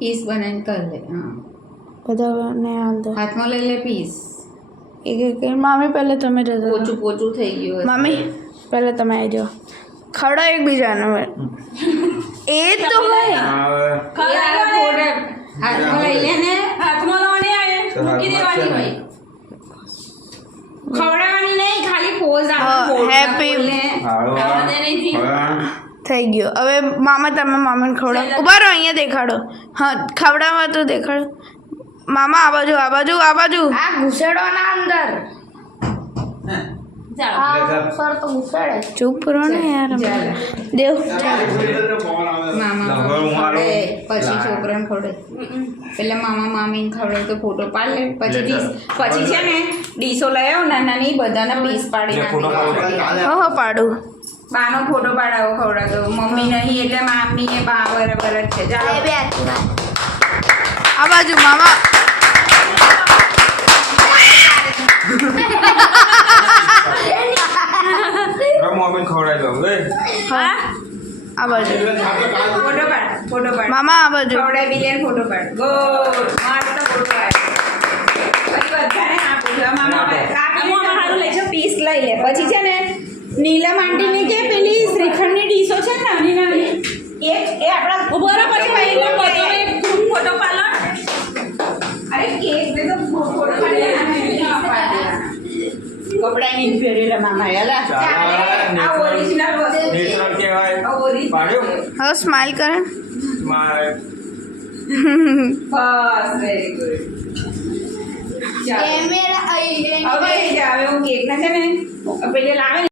Piece બનાવીને કર લે. હા, બધાને હાલ દો. હાથમાં લઈ લે પીસ. એક એક મામી પહેલે તમે જતો પોચું પોચું થઈ ગયું. મામી પહેલે તમે આવી જાઓ. ખવડાવો એકબીજાને. એ તો હોય હાથમાં લઈ લે ને. હાથમાં લાવવાની આવે મૂકી દેવાની હોય. ખવડાવવાની નહીં, ખાલી પોઝ હેપી થઈ ગયો. હવે મામા તમે મામાને ખવડાવો. ઉભા રહો, અહીંયા દેખાડો. હા, ખવડાવવા તો દેખાડો. મામા આ બાજુ, આ બાજુ, આ બાજુ. આ ઘુસેડો ના અંદર. ચાલો સર તો ઘુસેડે. ચૂપ રહો ને યાર. દેવ મામા ખવડે, પછી છોકરાને ખવડે. પેલા મામા મામીને ખવડે તો ફોટો પાડ લે. પછી છે ને ડીશો લઈ આવો નાના ની, બધાના પીસ પાડી નાખી. હો પાડું. બાનો ફોટો પાડાવો ખવડાવતો. મમ્મી નહીં એટલે મામી એ બા બરાબર જ છે. ચાલો આ બાજુ મામા. હા આ બાજુ ફોટો પાડ, ફોટો પાડ. મામા આ બાજુ. ખવડાવી લે, ફોટો પાડ. ગોડ મસ્ત ફોટો પાડ. પછી બધાને આપું. મામા સારું લઈ જાઓ, પીસ લઈ લે. પછી છે ને નીલમ આંટીને કે પેલી શ્રીખંડની ડીશો છે ને નાની નાની, એ આપણા ઉભો રહો, પછી ભાઈ નો ફોટો એક ગ્રુપ ફોટો પાડો. અરે કેક દે તો ફોટો પાડી કપડાની પહેરેલા મામા યાલા. આ ઓરિજિનલ વસ્તુ આ ઓરિજિનલ. હવે સ્માઈલ કરે. બસ વેરી ગુડ. કેમેરા હવે હું કેક ના છે ને પેલે લાવે ને